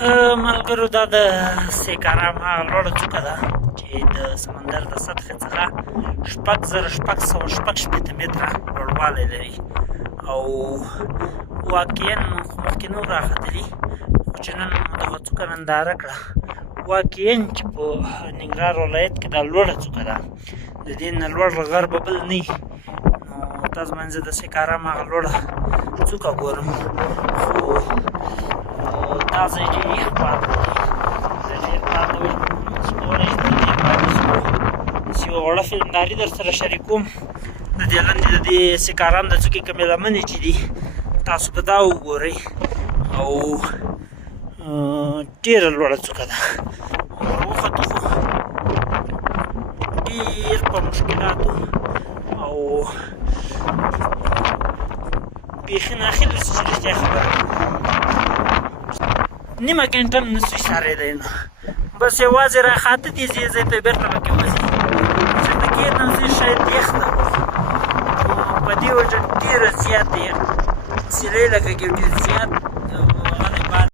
ملګرو دا د سیکارام هغه لوړه څوکه ده چې د سمندر د سطحې څخه 6660 متره لوړوالی لري او واقعا مخکې نور راختلي خو چې نن مو دغه څوکه ننداره کړه واقعا چې په ننګرهار ولایت کې دا لوړه څوکه ده د دې نه لوړ غر به بل نه وي نو تاسو باندې زه د سیکارام هغه لوړه څوکه ګورم خو دا ځای ډېر یخ پاتې دی زه ډېر پاتې وم چې کولی شم د دې پاتې شم چې یوه وړه فلمداري در سره شریکوم د دې لاندې د دې سیکارام د څوکې کومې لمنې چې دي تاسو به دا وګورئ او ډېره لوړه څوکه ده وروختو خو ډېر په مشکلاتو او بیخي ناخیل اوسي چې رښتیا خبره نیمه ګنټه هم نه سو ایسارېدی نو بس یوازې راخاته دي ځای ځای ته بېرته پکې وځي چېرته کېنم زه شاید یخ ده په دې وجه ډېره زیاته سیلۍ لګېږي ډېر زیات